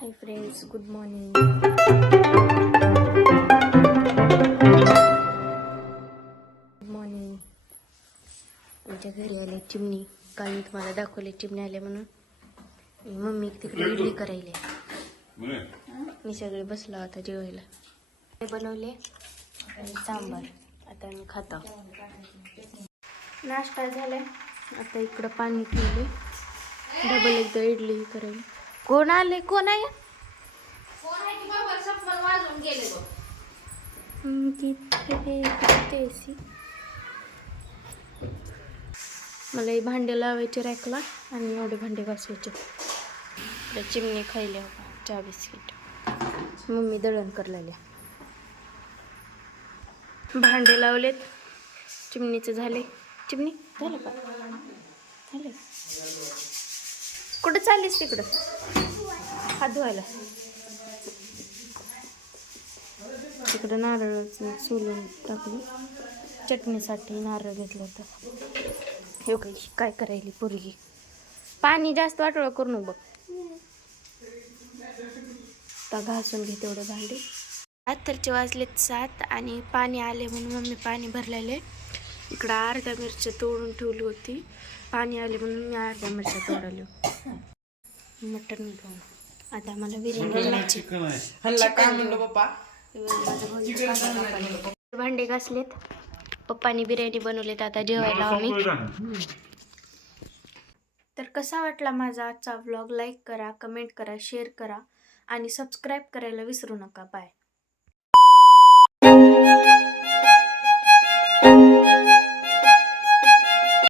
Hi friends, good morning. Good morning. आमच्या घरी आले चिमणी. काल मी तुम्हाला दाखवले चिमणी आले म्हणून. मम्मी तिकडे इडली करायला. मी सगळे बसलो आता जेवायला. बनवले आणि सांबार. आता मी खातो. नाश्ता झालाय. आता इकडं पाणी ठेवले. डबल एकदा इडली करायला. कोण आले? कोण आहे? मला हे भांडे लावायचे रॅकला आणि एवढे भांडे घासायचे. चिमणी खायल्या चहा बिस्किट. मम्मी दळण करलेल्या. भांडे लावलेत. चिमणीचं झाले. चिमणी झालं का? झालं. कुठं चाललीस तिकडं? हात धुवायला. तिकडं नारळ सोलून टाकली. चटणीसाठी नारळ घेतलं होतं. हे काय करायली पोरगी. पाणी जास्त वाटोळं करू नको बघ. आता घासून घे तेवढे भांडे. रात्रीचे वाजलेत 7 आणि पाणी आले म्हणून मम्मी पाणी भरलेले. इकडं अर्ध्या मिरच्या तोडून ठेवली होती. पाणी आले म्हणून मी अर्ध्या मिरच्या तोडल्या. मटण घेऊन आता मला बिर्याणी बनवायची. भांडे घासलेत. पप्पानी बिर्याणी बनवलेत. आता जेवायला आम्ही. तर कसा वाटला माझा आजचा व्लॉग? लाईक करा, कमेंट करा, शेअर करा आणि सबस्क्राईब करायला विसरू नका. बाय.